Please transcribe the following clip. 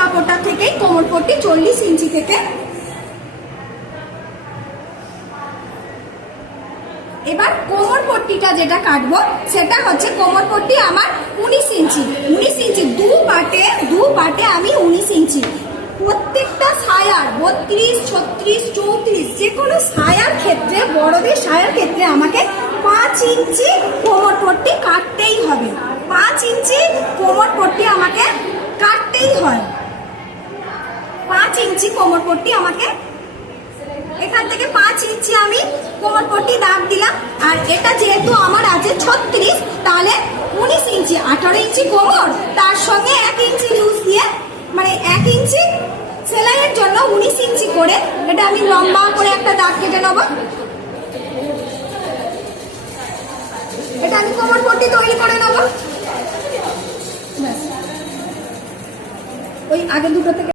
কাপড়টা থেকেই কোমর পট্টি 40 ইঞ্চি থেকে। এবার কোমর পট্টিটা যেটা কাটবো সেটা হচ্ছে কোমর পট্টি আমার 19 ইঞ্চি। 19 ইঞ্চি দু পাটে আমি 19 ইঞ্চি। প্রত্যেকটা সায়ার 32, 36, 34 যে কোনো সায়ার ক্ষেত্রে, বড়দের সায়ার ক্ষেত্রে আমাকে 5 ইঞ্চি কোমর পট্টি কাটতেই হবে। 5 ইঞ্চি কোমর পট্টি আমাকে কাটতেই হয়। 5 ইঞ্চি কোমর পট্টি আমাকে, এখান থেকে 5 ইঞ্চি আমি কোমর পট্টি দাগ দিলাম। আর এটা যেহেতু আমার আছে 36, তাহলে 19 ইঞ্চি, 18 ইঞ্চি কোমর, তার সঙ্গে 1 ইঞ্চি লুজ দিয়ে, মানে 1 ইঞ্চি সেলাইয়ের জন্য 19 ইঞ্চি করে এটা আমি লম্বা করে একটা দাগ কেটে নেব। এটা আমি কোমর পট্টি তৈরি করে নেব। ওই আগে দুটো থেকে